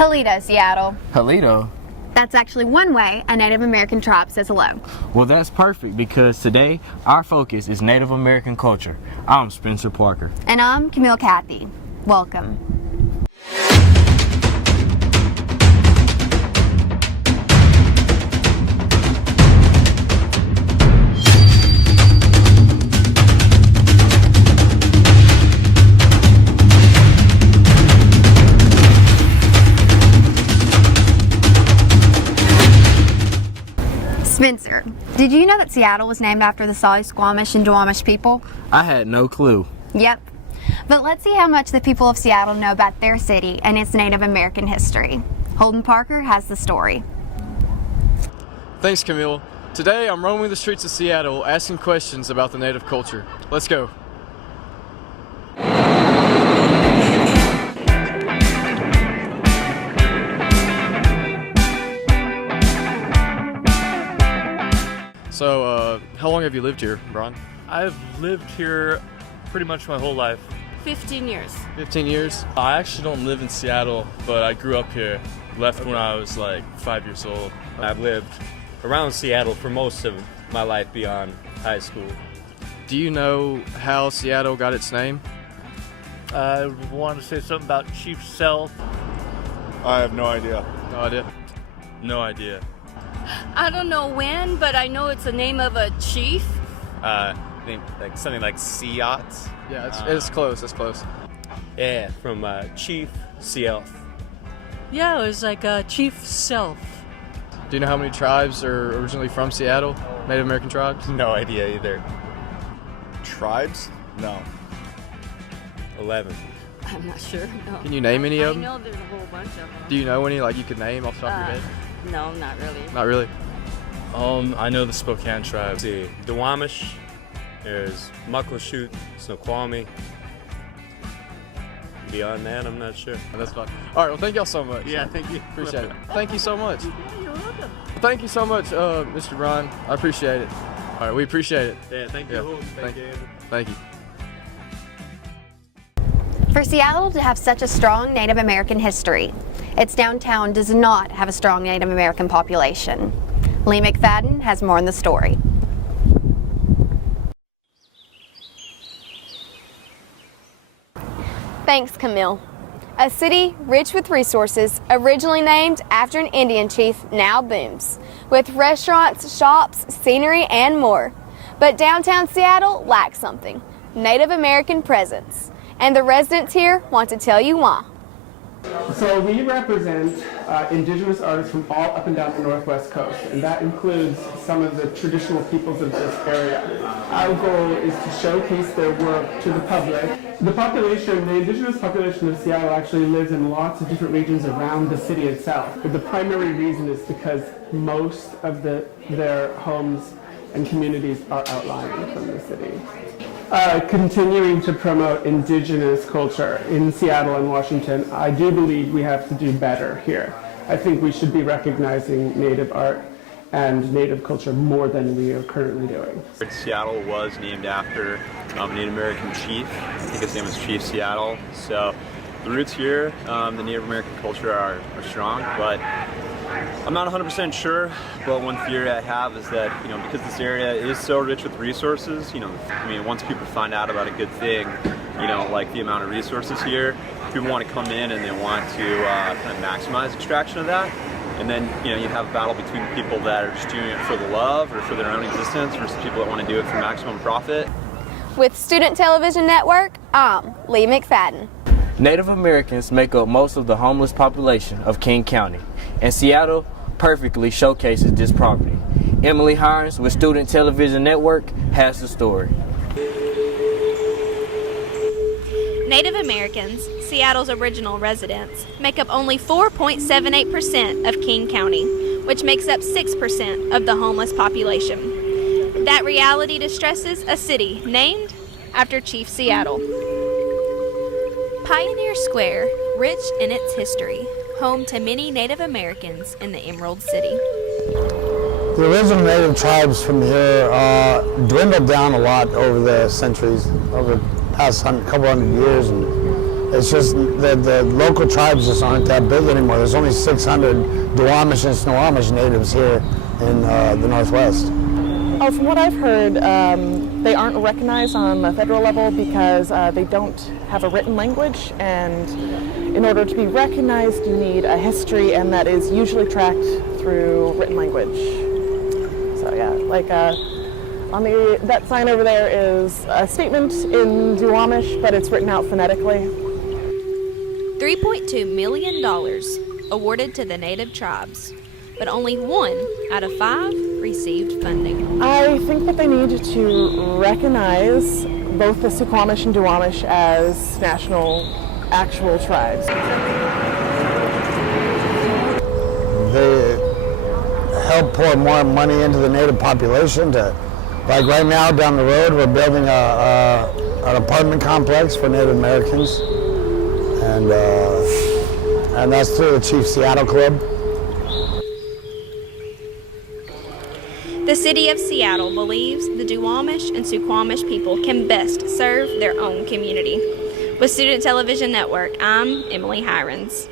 Halito, Seattle. Halito? That's actually one way a Native American tribe says hello. Well, that's perfect because today our focus is Native American culture. I'm Spencer Parker. And I'm Camille Cathey. Welcome. Spencer, did you know that Seattle was named after the Sawi Squamish and Duwamish people? I had no clue. Yep. But let's see how much the people of Seattle know about their city and its Native American history. Holden Parker has the story. Thanks, Camille. Today I'm roaming the streets of Seattle asking questions about the Native culture. Let's go. So, how long have you lived here, Brian? I've lived here pretty much my whole life. 15 years. 15 years? I actually don't live in Seattle, but I grew up here. Left when I was like 5 years old. I've lived around Seattle for most of my life beyond high school. Do you know how Seattle got its name? I wanted to say something about Chief Sealth. I have no idea. No idea. No idea. I don't know when, but I know it's the name of a chief. Like something like Seat. Yeah, it's close. It's close. Yeah, from Chief Sealth. Yeah, it was like Chief Self. Do you know how many tribes are originally from Seattle? Native American tribes? No idea either. Tribes? No. 11. I'm not sure. No. Can you name any of them? I know there's a whole bunch of them. Do you know any like you could name off the top of your head? No, not really. Not really. I know the Spokane tribe. Let's see, Duwamish, there's Muckleshoot, Snoqualmie. Beyond that, I'm not sure. That's fine. All right, well, thank y'all so much. Yeah, thank you. Appreciate it. Thank you so much. You're welcome. Thank you so much, Mr. Brian. I appreciate it. All right, we appreciate it. Yeah, thank you. Thank you. Thank you. For Seattle to have such a strong Native American history, its downtown does not have a strong Native American population. Lee McFadden has more on the story. Thanks, Camille. A city rich with resources, originally named after an Indian chief, now booms, with restaurants, shops, scenery, and more. But downtown Seattle lacks something: Native American presence. And the residents here want to tell you why. So we represent indigenous artists from all up and down the Northwest Coast, and that includes some of the traditional peoples of this area. Our goal is to showcase their work to the public. The indigenous population of Seattle actually lives in lots of different regions around the city itself. But the primary reason is because most of their homes and communities are outlying from the city. Continuing to promote indigenous culture in Seattle and Washington, I do believe we have to do better here. I think we should be recognizing Native art and Native culture more than we are currently doing. Seattle was named after a Native American chief. I think his name was Chief Seattle. So the roots here, the Native American culture are strong, but I'm not 100% sure, but one theory I have is that, because this area is so rich with resources, once people find out about a good thing, like the amount of resources here, people want to come in and they want to kind of maximize extraction of that. And then, you have a battle between people that are just doing it for the love or for their own existence versus people that want to do it for maximum profit. With Student Television Network, I'm Lee McFadden. Native Americans make up most of the homeless population of King County, and Seattle perfectly showcases this property. Emily Hirons with Student Television Network has the story. Native Americans, Seattle's original residents, make up only 4.78% of King County, which makes up 6% of the homeless population. That reality distresses a city named after Chief Seattle. Pioneer Square, rich in its history, home to many Native Americans in the Emerald City. The original Native tribes from here dwindled down a lot over the centuries, over the past couple hundred years, and It's just that the local tribes just aren't that big anymore. There's only 600 Duwamish and Snohomish natives here in the Northwest. Oh, from what I've heard, they aren't recognized on the federal level because they don't have a written language, and in order to be recognized, you need a history, and that is usually tracked through written language. So yeah, like on that sign over there is a statement in Duwamish, but it's written out phonetically. $3.2 million awarded to the native tribes, but only 1 out of 5 received funding. I think that they need to recognize both the Suquamish and Duwamish as national actual tribes. They help pour more money into the native population to, like right now down the road, we're building an apartment complex for Native Americans, and that's through the Chief Seattle Club. The city of Seattle believes the Duwamish and Suquamish people can best serve their own community. With Student Television Network, I'm Emily Hirons.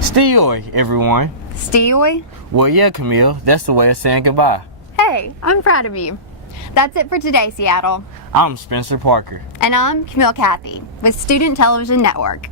Steoy, everyone. Steoy? Well, yeah, Camille, that's the way of saying goodbye. Hey, I'm proud of you. That's it for today, Seattle. I'm Spencer Parker. And I'm Camille Cathey with Student Television Network.